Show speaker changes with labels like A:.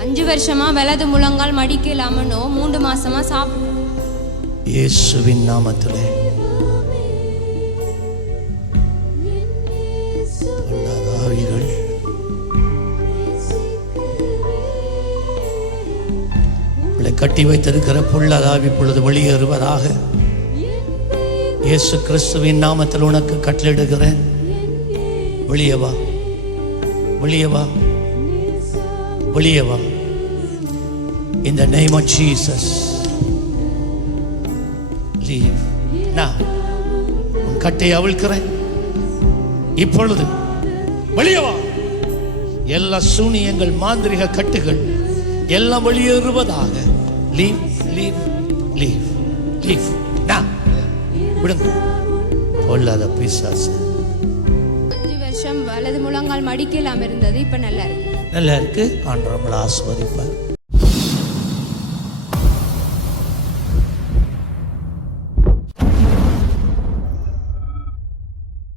A: அஞ்சு வருஷமா வலது முழங்கால் மடிக்க இல்லாமனோ மூன்று மாசமா சாப்
B: இயேசுவின் நாமத்திலே. ஆவிகள் கட்டி வைத்திருக்கிற பொல்லாத இப்பொழுது பொழுது வெளியேறுவதாக இயேசு கிறிஸ்துவின் நாமத்தில் உனக்கு கட்டளிடுகிறேன் வெளியே வா. வெளியே வா. வெளியே வா. In the name of Jesus. Leave now. உன் கட்டை அவிழ்க்கிறேன். இப்பொழுது வெளியே வா. எல்லா சூனியங்கள் மாந்திரிக கட்டுகள் எல்லாம் வெளியேறுவதாக லீவ் லீவ் லீவ் லீவ் நான் விடுங்க. பொல்லாத பிசாசு.
A: அஞ்சு வருஷம் வலது முழங்கால் மடிக்க இல்லாம இருந்தது இப்ப நல்லா இருக்கு.
B: நல்லா இருக்கு. ஆண்டவங்களை ஆஸ்வதிப்பார்.